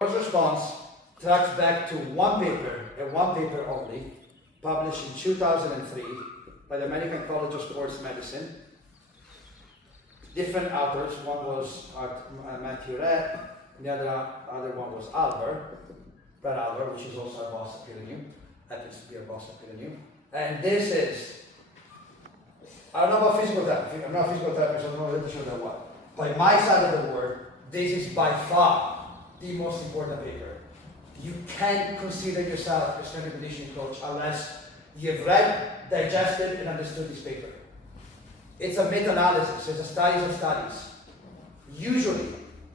First response tracks back to one paper, and one paper only, published in 2003 by the American College of Sports Medicine. Different authors, one was Matthew Redd, and the other one was Brad Albert, which is also a Boston peer review, happens to be a Boston peer review. And this is, I don't know about physical therapy, I'm not a physical therapist, so I don't know literature that what. By my side of the word, this is by far the most important paper. You can't consider yourself a strength and conditioning coach unless you've read, digested, and understood this paper. It's a meta-analysis, it's a studies of studies. Usually,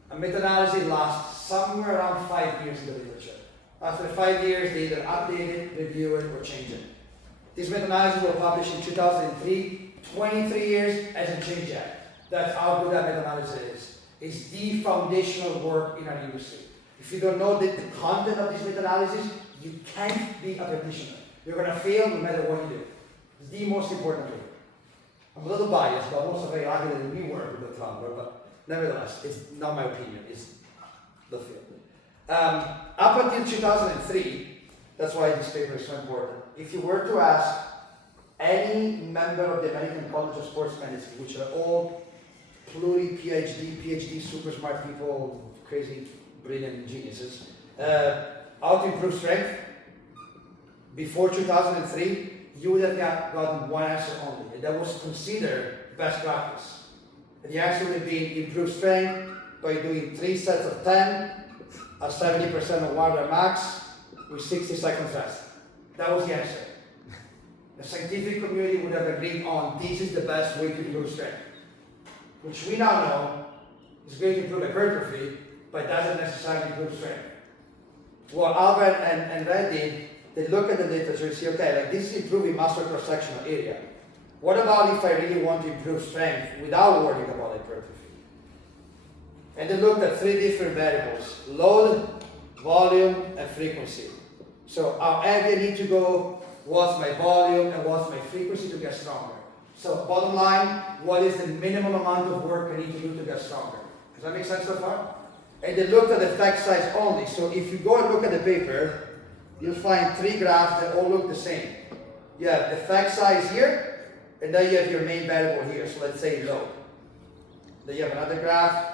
a meta-analysis lasts somewhere around 5 years in the literature. After 5 years, they either update it, review it, or change it. This meta-analysis was published in 2003, 23 years, hasn't changed yet. That's how good that meta-analysis is. It's the foundational work in our industry. If you don't know the content of this meta-analysis, you can't be a practitioner. You're going to fail no matter what you do. It's the most important thing. I'm a little biased, but I'm also very lucky that we work with the founder, but nevertheless, it's not my opinion, it's the field. Up until 2003, that's why this paper is so important. If you were to ask any member of the American College of Sports Medicine, which are all PhD, super smart people, crazy, brilliant geniuses, how to improve strength, before 2003, you would have gotten one answer only, and that was considered best practice. And the answer would be improve strength by doing 3 sets of 10, at 70% of water max, with 60 seconds rest. That was the answer. The scientific community would have agreed on this is the best way to improve strength, which we now know is going to improve hypertrophy, but doesn't necessarily improve strength. What Albert and Red did, they look at the literature and say, okay, like this is improving muscle cross-sectional area. What about if I really want to improve strength without worrying about hypertrophy? And they looked at 3 different variables: load, volume, and frequency. So how heavy I need to go, what's my volume, and what's my frequency to get stronger. So bottom line, what is the minimum amount of work I need to do to get stronger? Does that make sense so far? And they looked at effect size only. So if you go and look at the paper, you'll find 3 graphs that all look the same. You have effect size here, and then you have your main variable here. So let's say load. Then you have another graph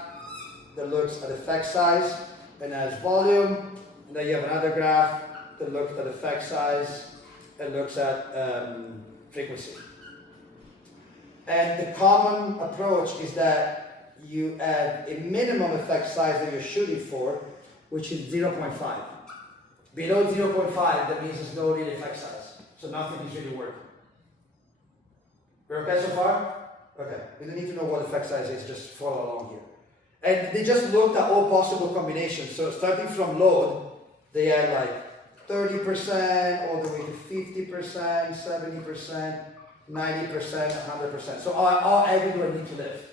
that looks at effect size and has volume. And then you have another graph that looks at effect size and looks at frequency. And the common approach is that you have a minimum effect size that you're shooting for, which is 0.5. Below 0.5, that means there's no real effect size. So nothing is really working. We're okay so far? Okay. We don't need to know what effect size is, just follow along here. And they just looked at all possible combinations. So starting from load, they had like 30%, all the way to 50%, 70%, 90%, 100%. So how heavy do I need to lift?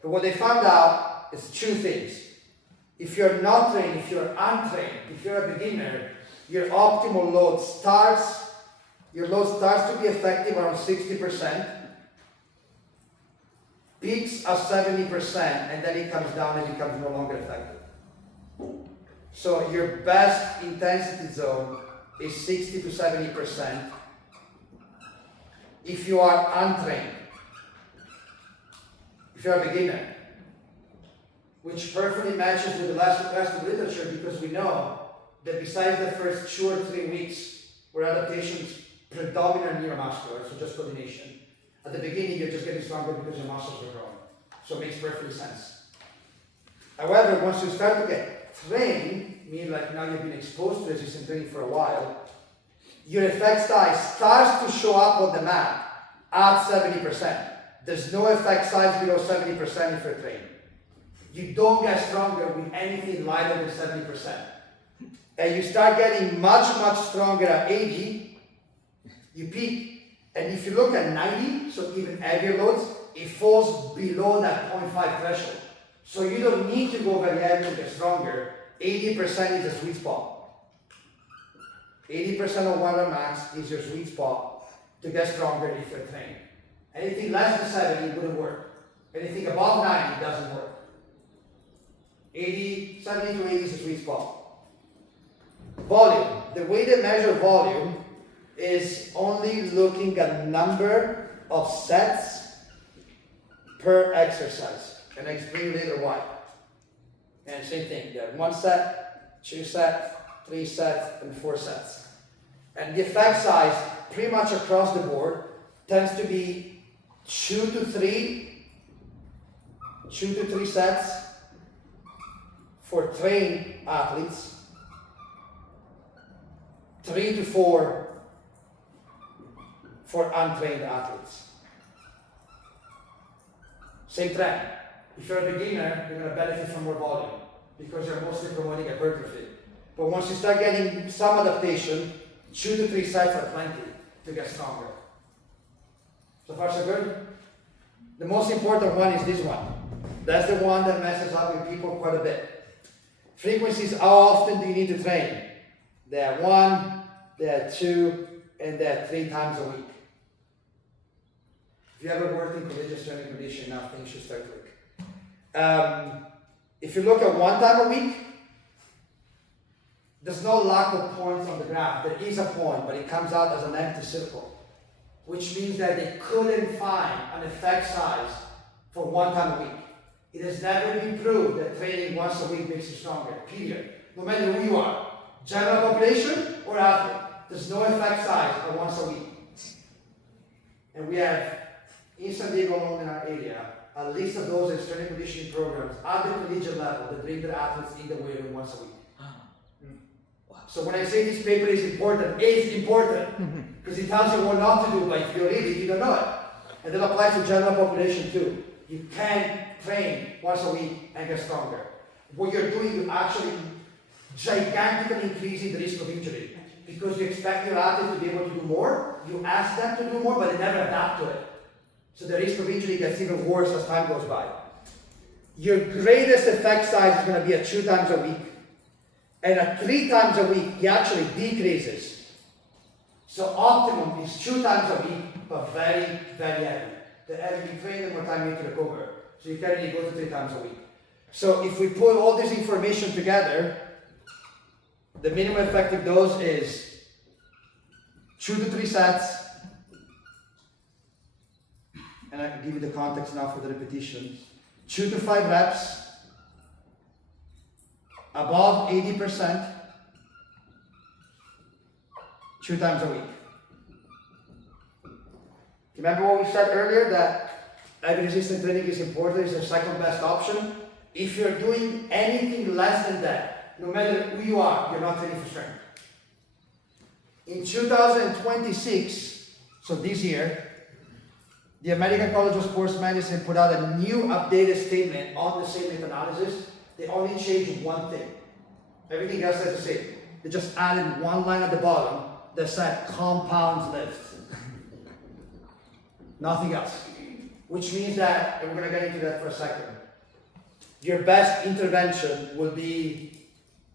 But what they found out is 2 things. If you're not trained, if you're untrained, if you're a beginner, your optimal load starts to be effective around 60%, peaks at 70%, and then it comes down and becomes no longer effective. So your best intensity zone is 60 to 70% if you are untrained, if you're a beginner, which perfectly matches with the rest of the literature, because we know that besides the first 2 or 3 weeks where adaptation is predominantly neuromuscular, so just coordination, at the beginning you're just getting stronger because your muscles are growing. So it makes perfect sense. However, once you start to get trained, meaning like now you've been exposed to resistance training for a while, your effect size starts to show up on the map at 70%. There's no effect size below 70% if you're trained. You don't get stronger with anything lighter than 70%. And you start getting much, much stronger at 80, you peak. And if you look at 90, so even heavier loads, it falls below that 0.5 threshold. So you don't need to go very heavy to get stronger. 80% is the sweet spot. 80% of water max is your sweet spot to get stronger if you're trained. Anything less than 70 wouldn't work. Anything above 90 doesn't work. 70 to 80 is the sweet spot. Volume. The way they measure volume is only looking at number of sets per exercise. And I explain later why. And same thing, there 1 set, 2 sets, 3 sets, and 4 sets. And the effect size, pretty much across the board, tends to be 2 to 3 sets for trained athletes, 3 to 4 for untrained athletes. Same trend. If you're a beginner, you're going to benefit from more volume because you're mostly promoting hypertrophy. But once you start getting some adaptation, 2 to 3 sets are plenty to get stronger. So far so good? The most important one is this one. That's the one that messes up with people quite a bit. Frequencies, how often do you need to train? They're 1, they're 2, and they're 3 times a week. If you ever worked in collegiate strength and conditioning, now things should start to click. If you look at 1 time a week, there's no lack of points on the graph. There is a point, but it comes out as an empty circle, which means that they couldn't find an effect size for 1 time a week. It has never been proved that training once a week makes you stronger, period. No matter who you are, general population or athlete, there's no effect size at once a week. And we have, in San Diego alone in our area, at least of those in strength and conditioning programs at the collegiate level that bring their athletes in the weight room once a week. Wow. So when I say this paper is important, it's important because it tells you what not to do, but if you read it, you don't know it. And that applies to general population too. You can train once a week and get stronger. What you're doing, you're actually gigantically increasing the risk of injury because you expect your athletes to be able to do more, you ask them to do more, but they never adapt to it. So the risk of injury gets even worse as time goes by. Your greatest effect size is going to be at 2 times a week. And at 3 times a week, it actually decreases. So optimum is 2 times a week, but very, very heavy. The heavier you train, the more time you need to recover. So you can't really go to 3 times a week. So if we put all this information together, the minimum effective dose is 2 to 3 sets. And I can give you the context now for the repetitions. 2 to 5 reps, above 80%, 2 times a week. Remember what we said earlier, that heavy resistance training is important, it's the second best option. If you're doing anything less than that, no matter who you are, you're not training for strength. In 2026, so this year, the American College of Sports Medicine put out a new updated statement on the same meta-analysis. They only changed one thing. Everything else is the same. They just added one line at the bottom that said compound lift. Nothing else. Which means that, and we're going to get into that for a second, your best intervention will be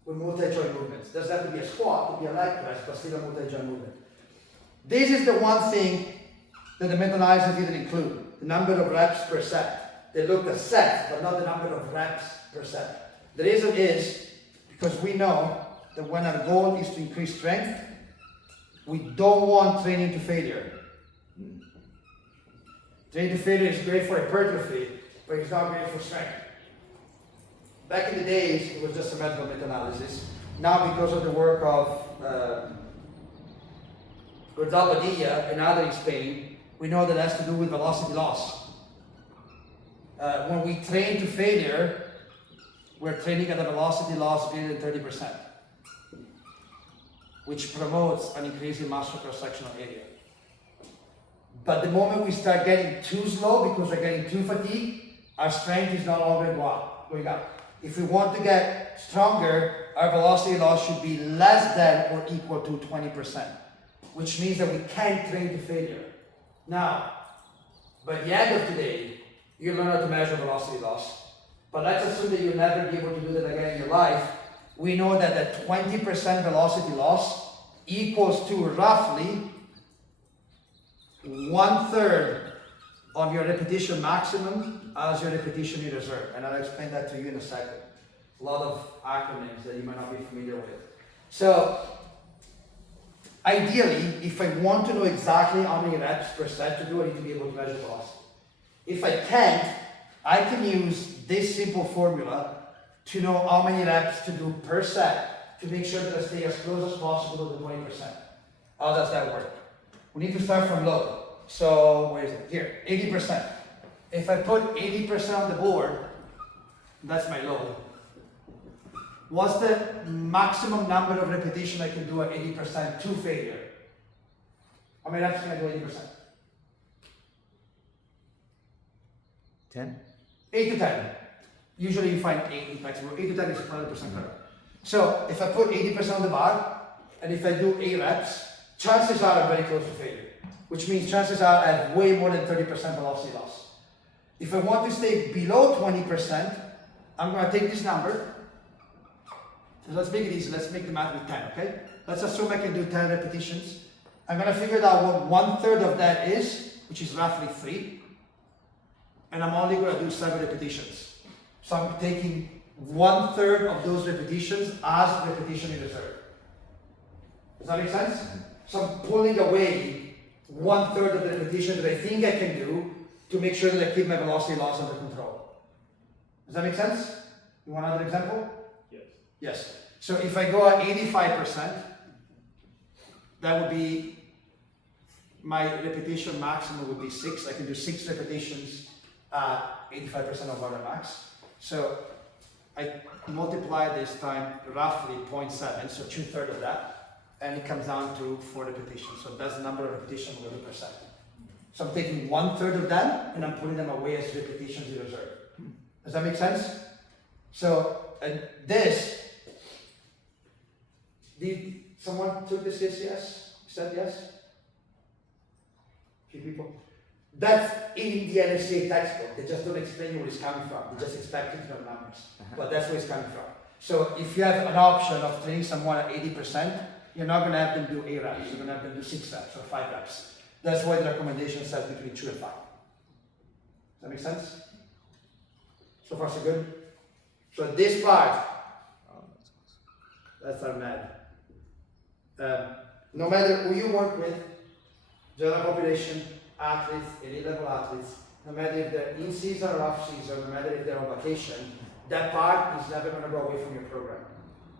with multi-joint movements. Doesn't have to be a squat, it could be a leg press, but still a multi-joint movement. This is the one thing that the meta-analysis didn't include, the number of reps per set. They looked at sets, but not the number of reps per set. The reason is because we know that when our goal is to increase strength, we don't want training to failure. Training to failure is great for hypertrophy, but it's not great for strength. Back in the days, it was just a medical meta-analysis. Now, because of the work of Gordal and others in Spain, we know that has to do with velocity loss. When we train to failure, we're training at a velocity loss greater than 30%, which promotes an increase in muscle cross-sectional area. But the moment we start getting too slow because we're getting too fatigued, our strength is no longer going up. If we want to get stronger, our velocity loss should be less than or equal to 20%, which means that we can't train to failure. Now, by the end of today, you learn how to measure velocity loss. But let's assume that you'll never be able to do that again in your life. We know that the 20% velocity loss equals to roughly 1/3 of your repetition maximum as your repetition in reserve. And I'll explain that to you in a second. A lot of acronyms that you might not be familiar with. So, ideally, if I want to know exactly how many reps per set to do, I need to be able to measure velocity. If I can't, I can use this simple formula to know how many reps to do per set to make sure that I stay as close as possible to the 20%. How does that work? We need to start from low. So, where is it? Here, 80%. If I put 80% on the board, that's my low. What's the maximum number of repetition I can do at 80% to failure? How many reps can I do 80%? 10? 8 to 10. Usually you find 8 maximum. 8 to 10 is 100% correct. So if I put 80% on the bar, and if I do 8 reps, chances are I'm very close to failure. Which means chances are I have way more than 30% velocity loss. If I want to stay below 20%, I'm going to take this number. So let's make it easy. Let's make the math with 10, okay? Let's assume I can do 10 repetitions. I'm going to figure out what 1/3 of that is, which is roughly 3. And I'm only going to do 7 repetitions. So I'm taking 1/3 of those repetitions as repetition in reserve. Does that make sense? So I'm pulling away 1/3 of the repetition that I think I can do to make sure that I keep my velocity loss under control. Does that make sense? You want another example? Yes. So if I go at 85%, that would be my repetition maximum would be 6. I can do 6 repetitions at 85% of our max. So I multiply this time roughly 0.7, so 2/3 of that, and it comes down to 4 repetitions. So that's the number of repetitions with 1%. So I'm taking 1/3 of them and I'm putting them away as repetitions in reserve. Does that make sense? So, and this, did someone took this yes? Said yes? Few people. That's in the NSCA textbook. They just don't explain you where it's coming from. They just expect you to know numbers. But that's where it's coming from. So if you have an option of training someone at 80%, you're not going to have them do 8 reps. You're going to have them do 6 reps or 5 reps. That's why the recommendation says between 2 and 5. Does that make sense? So far so good? So this part, that's our med. No matter who you work with, general population, athletes, elite level athletes, no matter if they're in season or off season, no matter if they're on vacation, that part is never going to go away from your program.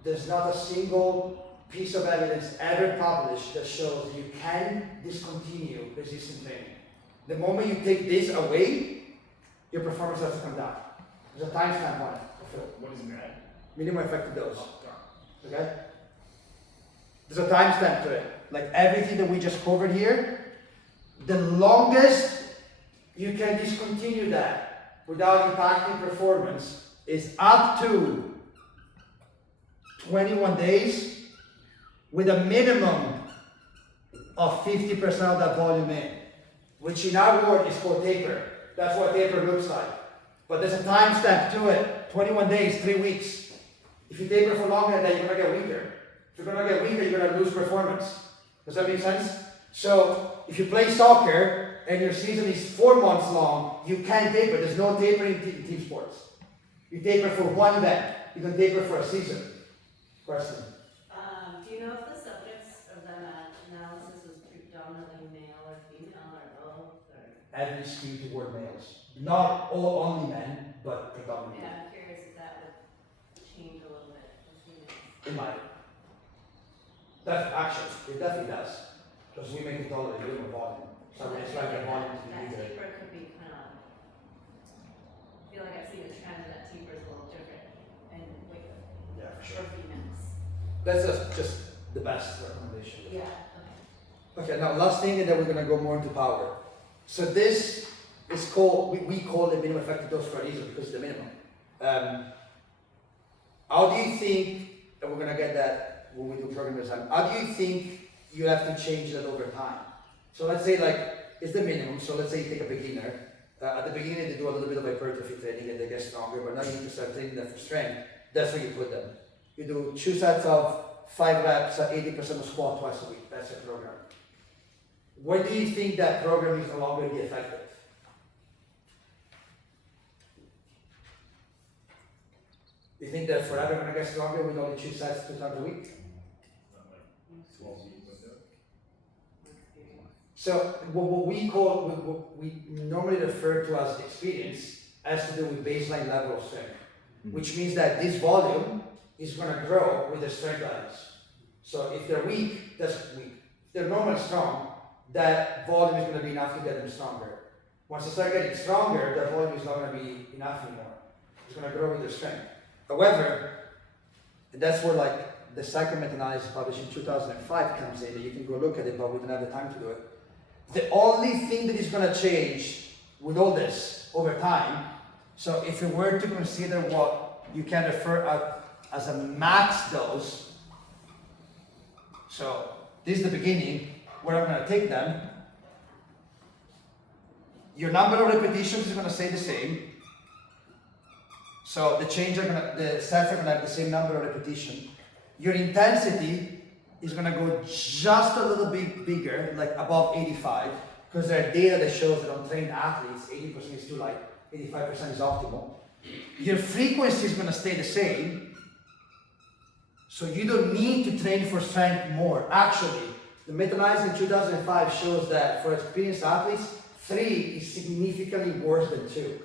There's not a single piece of evidence ever published that shows you can discontinue resistance training. The moment you take this away, your performance has to come down. There's a timestamp on it. What is med? Minimum effective dose. Okay? There's a timestamp to it. Like everything that we just covered here, the longest you can discontinue that without impacting performance is up to 21 days with a minimum of 50% of that volume in, which in our world is called taper. That's what taper looks like. But there's a timestamp to it. 21 days, 3 weeks. If you taper for longer than that, you're going to get weaker. If you're going to get weaker, you're going to lose performance. Does that make sense? So, if you play soccer and your season is 4 months long, you can't taper. There's no tapering in team sports. You taper for one event. You can taper for a season. Question? Do you know if the subjects of that analysis was predominantly male or female or both? Or? Heavily skewed toward males. Not all only men, but predominantly. Yeah, I'm curious if that would change a little bit with females. It might. Actually, it definitely does. Because women can tolerate a little more volume. So we expect the volume to be that bigger. taper could be kind of, I feel like I've seen a trend that taper is a little different and with Yeah, for for sure. females. That's just the best recommendation. Yeah, Okay, now last thing, and then we're going to go more into power. So this is called, we call it minimum effective dose for a reason, because it's the minimum. How do you think, and we're going to get that when we do program design, how do you think you have to change that over time? So let's say like, it's the minimum, so let's say you take a beginner. At the beginning they do a little bit of hypertrophy training and they get stronger, but now you need to start training them for strength. That's where you put them. You do 2 sets of 5 reps at 80% of squat twice a week. That's your program. When do you think that program is no longer be effective? You think they're forever gonna get stronger with only 2 sets 2 times a week? So what we call, what we normally refer to as experience, has to do with baseline level of strength, which means that this volume is going to grow with the strength levels. So if they're weak, that's weak. If they're normally strong, that volume is going to be enough to get them stronger. Once they start getting stronger, that volume is not going to be enough anymore. It's going to grow with their strength. However, and that's where like the second meta-analysis published in 2005 comes in, and you can go look at it, but we don't have the time to do it. The only thing that is going to change with all this over time, so if you were to consider what you can refer as a max dose, so this is the beginning where I'm going to take them, your number of repetitions is going to stay the same. So the sets are going to have the same number of repetition. Your intensity is going to go just a little bit bigger, like above 85, because there are data that shows that on trained athletes, 80% is too light, 85% is optimal. Your frequency is going to stay the same, so you don't need to train for strength more. Actually, the meta-analysis in 2005 shows that for experienced athletes, 3 is significantly worse than 2,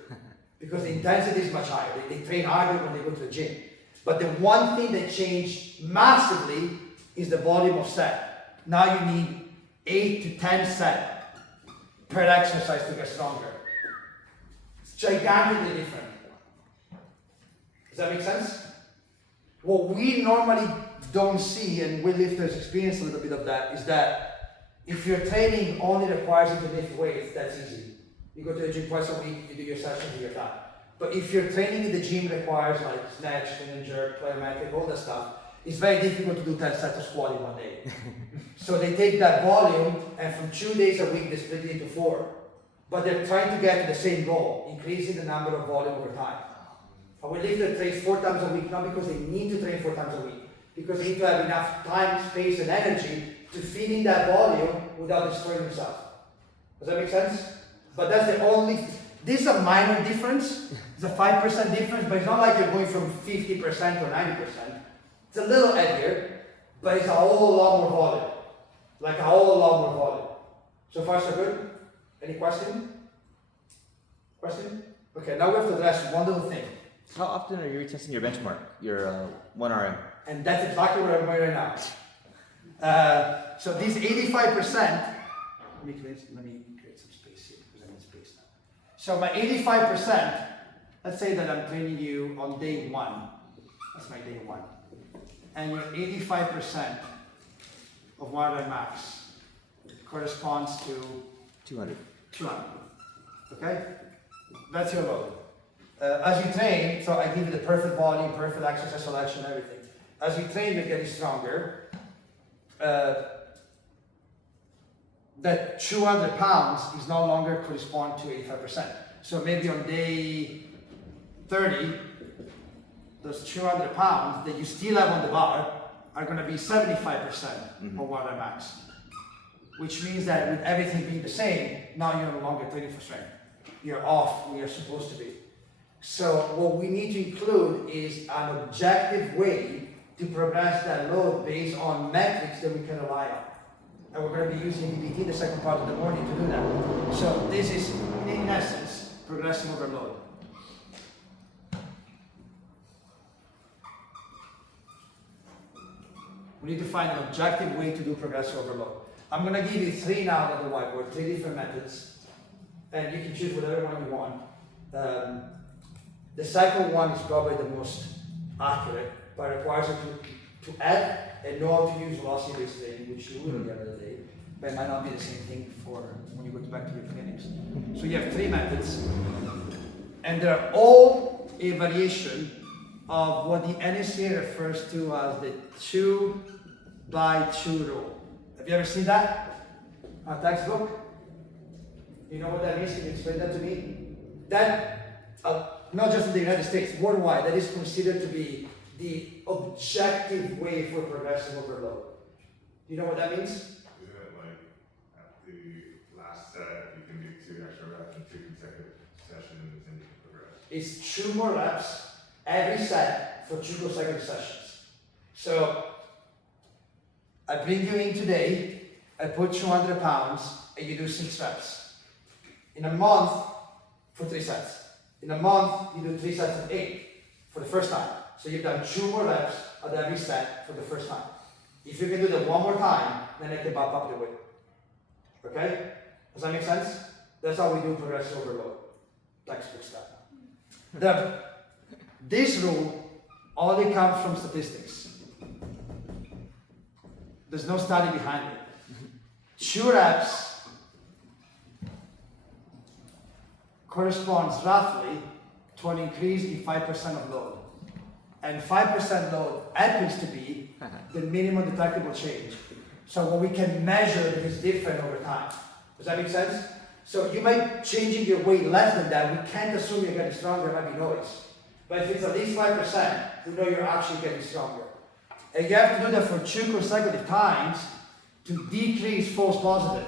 because the intensity is much higher. They train harder when they go to the gym. But the one thing that changed massively is the volume of set. Now you need 8 to 10 sets per exercise to get stronger. It's gigantically different. Does that make sense? What we normally don't see, and we lifters experience a little bit of that, is that if your training only requires you to lift weights, that's easy. You go to the gym twice a week, you do your sessions, and you're done. But if your training in the gym requires like snatch, clean and jerk, plyometric, all that stuff, it's very difficult to do 10 sets of squat in one day. So they take that volume and from 2 days a week they split it into 4. But they're trying to get to the same goal, increasing the number of volume over time. Our lifter trains 4 times a week, not because they need to train 4 times a week, because they need to have enough time, space, and energy to feed in that volume without destroying themselves. Does that make sense? But that's the only, this is a minor difference. It's a 5% difference, but it's not like you're going from 50% to 90%. It's a little heavier, but it's a whole lot more volume. Like a whole lot more volume. So far so good? Any question? Question? Okay, now we have to address one little thing. How often are you retesting your benchmark, your 1RM? And that's exactly what I'm doing right now. So these 85%, let me create some space here because I need space now. So my 85%, let's say that I'm training you on day 1. That's my day 1. And your 85% of 1RM max corresponds to 200. 200. Okay? That's your load. As you train, so I give you the perfect volume, perfect exercise selection, everything. As you train, you're getting stronger. That 200 pounds is no longer correspond to 85%. So maybe on day 30, those 200 pounds that you still have on the bar are going to be 75% of water max. Which means that with everything being the same, now you're no longer training for strength. You're off where you're supposed to be. So what we need to include is an objective way to progress that load based on metrics that we can rely on. And we're going to be using DBT the second part of the morning to do that. So this is, in essence, progressive overload. We need to find an objective way to do progressive overload. I'm going to give you 3 now on the whiteboard, 3 different methods. And you can choose whatever one you want. The second one is probably the most accurate, but requires you to add and know how to use velocity-based training, which you will the other day, but it might not be the same thing for when you go back to your clinics. So you have 3 methods, and they're all a variation of what the NSCA refers to as the 2x2 rule. Have you ever seen that? A textbook? You know what that means? Can you explain that to me? That, not just in the United States, worldwide, that is considered to be the objective way for progressive overload. Do you know what that means? Isn't it like at the last set, you can do 2 extra reps and 2 consecutive sessions and you can progress? It's 2 more reps every set for 2 consecutive sessions. So I bring you in today, I put 200 pounds, and you do 6 reps. In a month, for 3 sets. In a month, you do 3 sets of 8 for the first time. So you've done 2 more reps at every set for the first time. If you can do that 1 more time, then I can bump up the weight. Okay? Does that make sense? That's how we do progressive overload. Textbook stuff. This rule only comes from statistics. There's no study behind it. 2 reps corresponds roughly to an increase in 5% of load. And 5% load happens to be the minimum detectable change. So what we can measure that is different over time. Does that make sense? So you might changing your weight less than that. We can't assume you're getting stronger, there might be noise. But if it's at least 5%, we know you're actually getting stronger. And you have to do that for 2 consecutive times to decrease false positive.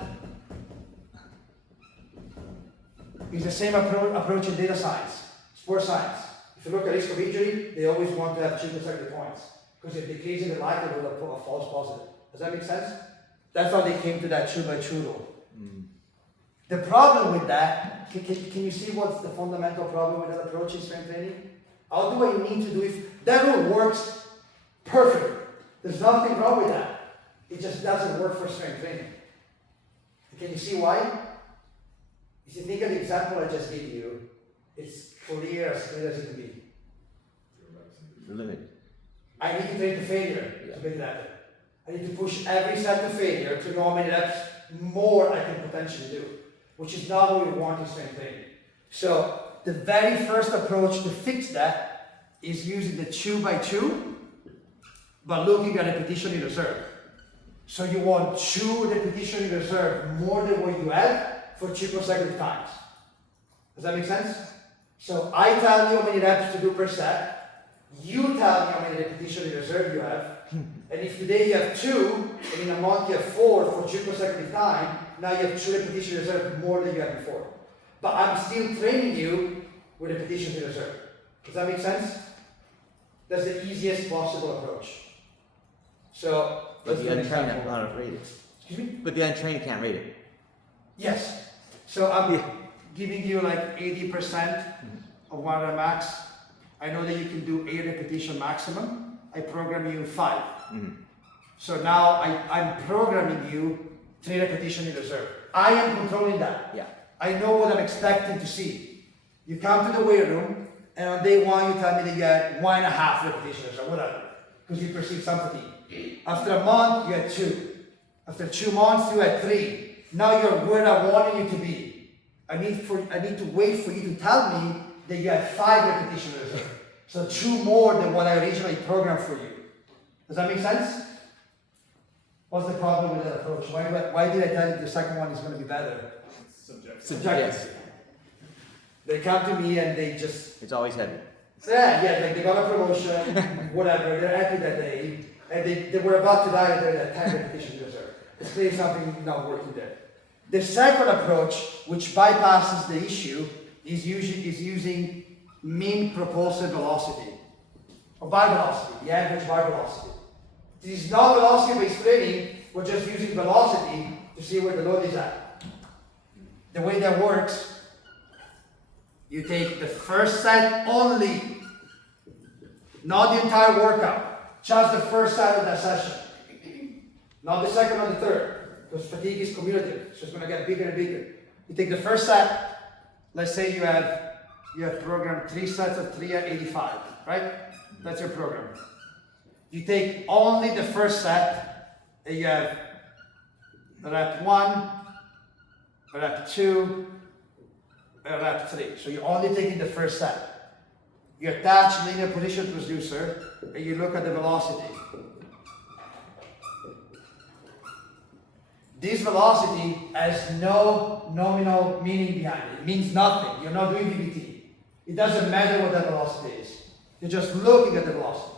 It's the same approach in data science, sports science. If you look at risk of injury, they always want to have 2 consecutive points because you're decreasing the likelihood of a false positive. Does that make sense? That's how they came to that 2 by 2 rule. The problem with that, can you see what's the fundamental problem with that approach in strength training? How do what you need to do if that rule works perfectly? There's nothing wrong with that. It just doesn't work for strength training. Can you see why? If you think of the example I just gave you, it's clear as it can be. Limited. I need to train to failure to make it happen. I need to push every set to failure to know how many reps more I can potentially do, which is not what we want in strength training. So the very first approach to fix that is using the 2 by 2, but looking at repetition in reserve. So you want 2 repetition in reserve more than what you have for 2 consecutive times. Does that make sense? So I tell you how many reps to do per set. You tell me how many repetition in reserve you have. And if today you have 2, and in a month you have 4 for 2 consecutive times, now you have 2 repetition in reserve more than you had before. But I'm still training you with repetitions in reserve. Does that make sense? That's the easiest possible approach. So, But the untrained can't rate it. Excuse me? But the untrained can't rate it. Yes. So I'm giving you like 80% of one rep max. I know that you can do 8 repetition maximum. I program you 5. So now I'm programming you 3 repetition in reserve. I am controlling that. Yeah. I know what I'm expecting to see. You come to the weight room, and on day 1 you tell me that you had 1.5 repetitions or whatever, because you perceive some fatigue. After a month, you had 2. After 2 months, you had 3. Now you're where I wanted you to be. I need to wait for you to tell me that you had 5 repetition reserve. So 2 more than what I originally programmed for you. Does that make sense? What's the problem with that approach? Why did I tell you the second one is going to be better? Subjective. Yes. They come to me and they just, It's always heavy. yeah, like they got a promotion, whatever, they're happy that day, and they were about to die and they're at 10 repetition reserve. It's clearly something not working there. The second approach, which bypasses the issue, is using mean propulsive velocity, or bar velocity, the average bar velocity. This is not velocity-based training, we're just using velocity to see where the load is at. The way that works, you take the first set only, not the entire workout, just the first set of that session, not the second or the third. Because fatigue is cumulative, so it's going to get bigger and bigger. You take the first set, let's say you have programmed 3 sets of 3 at 85, right? That's your program. You take only the first set, and you have rep 1, rep 2, and rep 3. So you're only taking the first set. You attach linear position transducer, and you look at the velocity. This velocity has no nominal meaning behind it. It means nothing. You're not doing VBT. It doesn't matter what that velocity is. You're just looking at the velocity.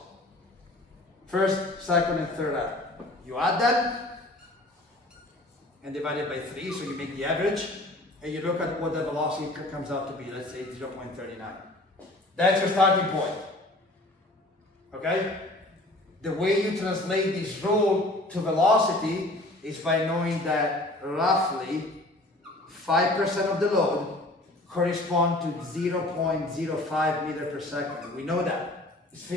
First, second, and third rep. You add that and divide it by 3, so you make the average, and you look at what the velocity comes out to be. Let's say 0.39. That's your starting point. Okay? The way you translate this rule to velocity is by knowing that roughly 5% of the load correspond to 0.05 meter per second. We know that. It's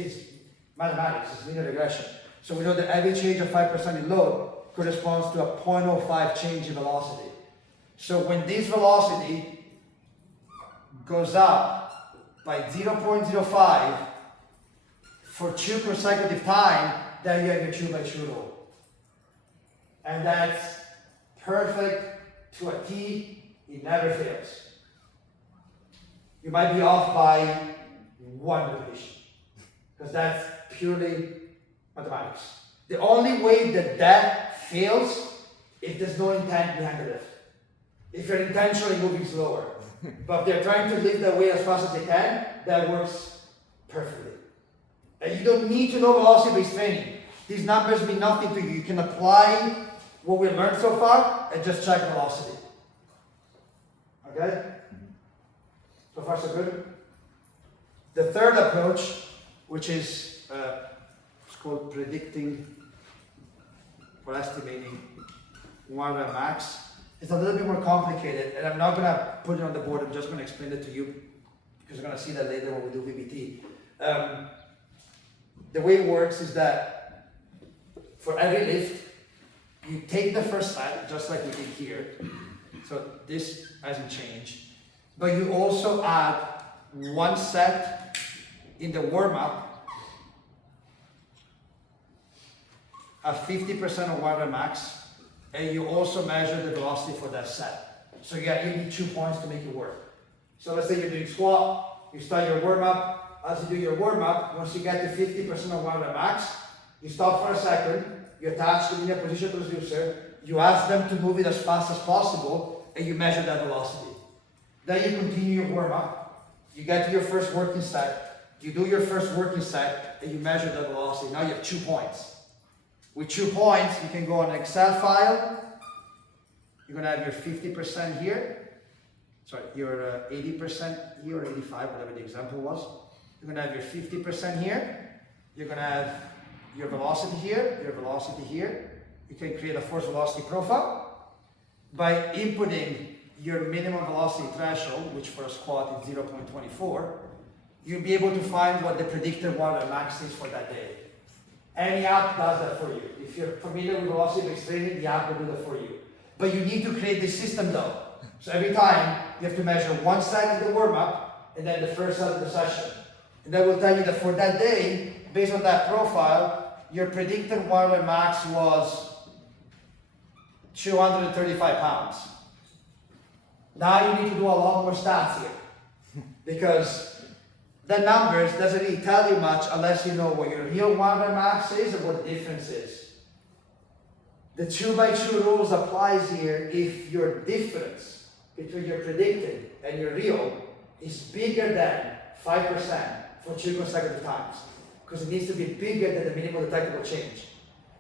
mathematics, it's linear regression. So we know that every change of 5% in load corresponds to a 0.05 change in velocity. So when this velocity goes up by 0.05 for 2 consecutive times, then you have your 2 by 2 rule. And that's perfect to a T, it never fails. You might be off by 1 repetition, because that's purely mathematics. The only way that that fails if there's no intent behind the lift. If you're intentionally moving slower. But if they're trying to lift that weight as fast as they can, that works perfectly. And you don't need to know velocity-based training. These numbers mean nothing to you. You can apply what we learned so far and just check velocity. Okay? So far so good? The third approach, which is it's called predicting or estimating water max. It's a little bit more complicated, and I'm not going to put it on the board, I'm just going to explain it to you, because we're going to see that later when we do VBT. The way it works is that for every lift, you take the first set, just like we did here, so this hasn't changed, but you also add 1 set in the warm-up, a 50% of water max, and you also measure the velocity for that set. So you need 2 points to make it work. So let's say you're doing squat, you start your warm-up. As you do your warm-up, once you get to 50% of water max, you stop for a second, you attach the linear position transducer, you ask them to move it as fast as possible, and you measure that velocity. Then you continue your warm-up, you get to your first working set, you do your first working set, and you measure the velocity. Now you have 2 points. With 2 points, you can go on an Excel file. You're going to have your 50% here. Sorry, your 80% here, or 85, whatever the example was. You're going to have your 50% here. You're going to have your velocity here, your velocity here. You can create a force velocity profile by inputting your minimum velocity threshold, which for a squat is 0.24. You'll be able to find what the predicted water max is for that day. Any app does that for you. If you're familiar with velocity-based training, the app will do that for you. But you need to create the system though. So every time, you have to measure 1 set in the warm-up, and then the first set of the session. And that will tell you that for that day, based on that profile, your predicted water max was 235 pounds. Now you need to do a lot more stats here. Because the numbers doesn't really tell you much unless you know what your real water max is and what the difference is. The 2 by 2 rules applies here if your difference between your predicted and your real is bigger than 5% for 2 consecutive times. Because it needs to be bigger than the minimum detectable change.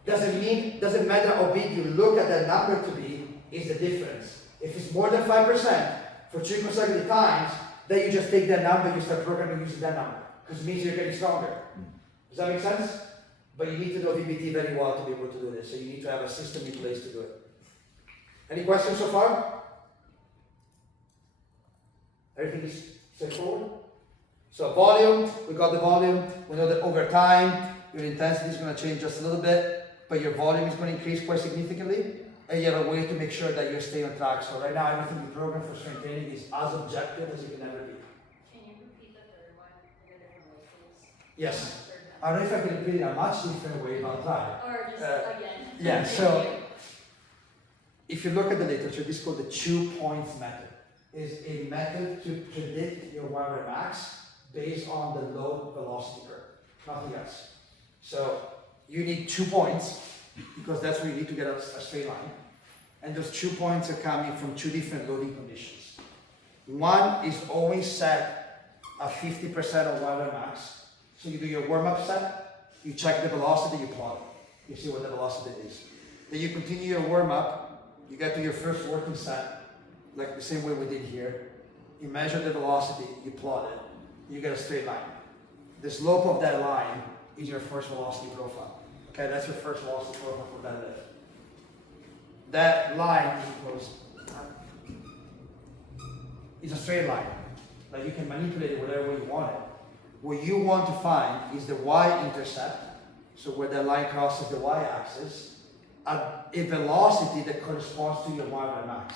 Doesn't matter how big you look at that number to be, is the difference. If it's more than 5% for 2 consecutive times, then you just take that number, you start programming using that number. Because it means you're getting stronger. Does that make sense? But you need to know VBT very well to be able to do this. So you need to have a system in place to do it. Any questions so far? Everything is straightforward? So volume, we got the volume. We know that over time, your intensity is going to change just a little bit, but your volume is going to increase quite significantly. And you have a way to make sure that you stay on track. So right now, everything we program for strength training is as objective as it can ever be. Can you repeat the third one in a different way, please? Yes. I don't know if I can repeat it in a much different way, but I'll try. Or just again. Yeah, Thank so you. if you look at the literature, this is called the 2 points method. It's a method to predict your water max based on the load velocity curve, nothing else. So you need 2 points because that's where you need to get a straight line. And those 2 points are coming from 2 different loading conditions. One is always set at 50% of water max. So you do your warm-up set, you check the velocity, you plot it. You see what the velocity is. Then you continue your warm-up, you get to your first working set, like the same way we did here. You measure the velocity, you plot it, you get a straight line. The slope of that line is your first velocity profile. Okay, that's your first velocity profile for deadlift. That line equals, it's a straight line. Like you can manipulate it whatever way you want it. What you want to find is the y-intercept, so where the line crosses the y-axis, at a velocity that corresponds to your y max.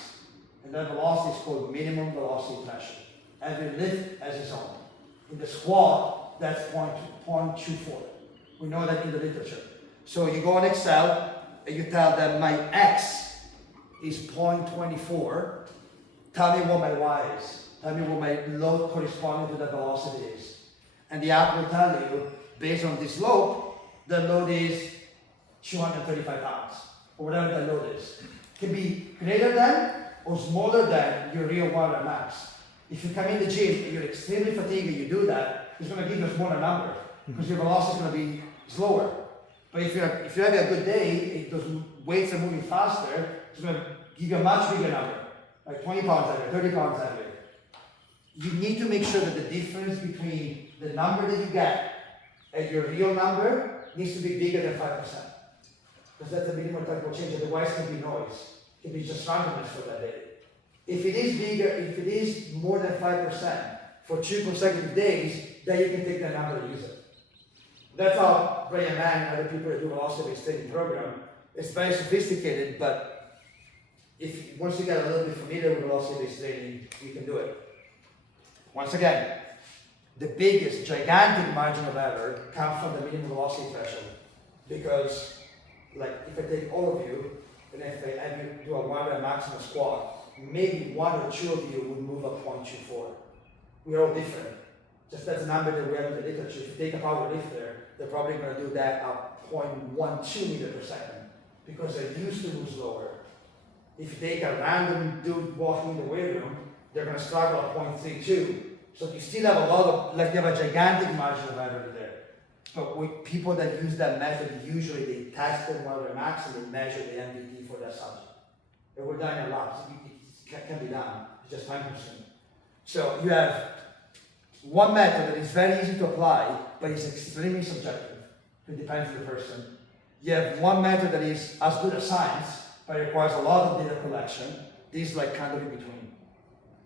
And that velocity is called minimum velocity threshold. Every lift has its own. In the squat, that's 0.24. We know that in the literature. So you go on Excel and you tell them my x is 0.24. Tell me what my y is. Tell me what my load corresponding to the velocity is. And the app will tell you, based on this slope, the load is 235 pounds, or whatever the load is. It can be greater than or smaller than your real water max. If you come in the gym and you're extremely fatigued and you do that, it's going to give you a smaller number because your velocity is going to be slower. But if you're having a good day, those weights are moving faster, it's going to give you a much bigger number, like 20 pounds heavier, 30 pounds heavier. You need to make sure that the difference between the number that you get and your real number needs to be bigger than 5%. Because that's the minimum technical change, otherwise it can be noise. It can be just randomness for that day. If it is bigger, if it is more than 5% for 2 consecutive days, then you can take that number and use it. That's how Brian Mann and other people that do velocity-based training program. It's very sophisticated, but once you get a little bit familiar with velocity-based training, you can do it. Once again, the biggest, gigantic margin of error comes from the minimum velocity threshold. Because, like, if I take all of you, and if I have you do a 1 maximum squat, maybe 1 or 2 of you would move up 0.24. We're all different. Just that's a number that we have in the literature. If you take a power lifter, they're probably going to do that at 0.12 meters per second because they're used to move slower. If you take a random dude walking in the weight room, they're going to struggle at 0.32. So you still have a lot of, like you have a gigantic margin of error there. But with people that use that method, usually they test them while they're max and they measure the MVT for that subject. And we're done a lot. It can be done. It's just time consuming. So you have one method that is very easy to apply, but it's extremely subjective. It depends on the person. You have one method that is as good as science, but it requires a lot of data collection. This is like kind of in between.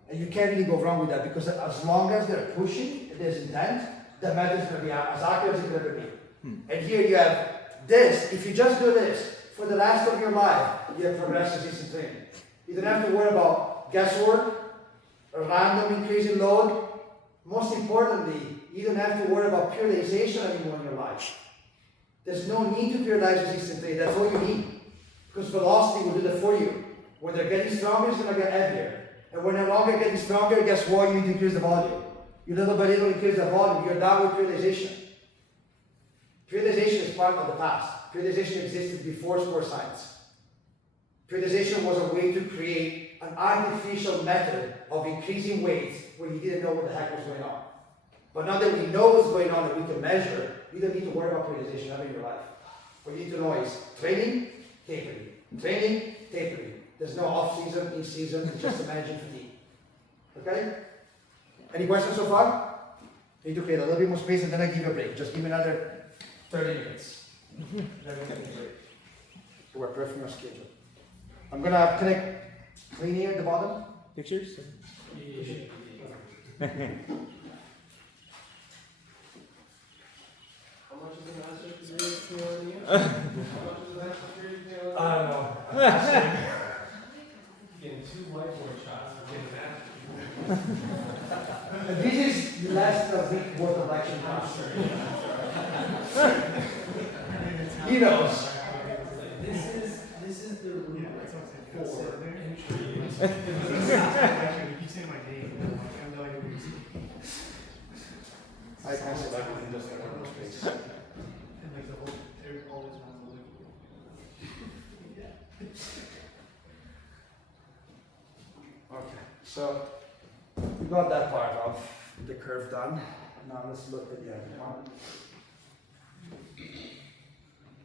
And you can't really go wrong with that because as long as they're pushing, if there's intent, the method is going to be as accurate as it can ever be. And here you have this. If you just do this for the rest of your life, you have progressive resistant training. You don't have to worry about guesswork, a random increase in load. Most importantly, you don't have to worry about periodization anymore in your life. There's no need to periodize resistant training. That's all you need. Because velocity will do that for you. When they're getting stronger, it's going to get heavier. And when they're no longer getting stronger, guess what? You need to increase the volume. You little by little increase the volume. You're done with periodization. Periodization is part of the past. Periodization existed before sport science. Periodization was a way to create an artificial method of increasing weights when you didn't know what the heck was going on. But now that we know what's going on and we can measure, you don't need to worry about periodization ever in your life. What you need to know is training, tapering. Training, tapering. There's no off-season, in-season, it's just managing fatigue. Okay? Any questions so far? I need to create a little bit more space and then I give you a break. Just give me another 30 minutes. Then we'll take a break. So we're perfect on our schedule. I'm gonna clean here at the bottom. Pictures? How much is the master's degree in you? How much is the master's degree in I don't know. Getting 2 whiteboard shots for getting a master's. This is less than a week worth of lecture class. He knows. This is the room for entry. You keep saying my name. I'm not even I canceled everything just to have more space. and like the whole all this Okay, so we got that part of the curve done. Now let's look at the other one.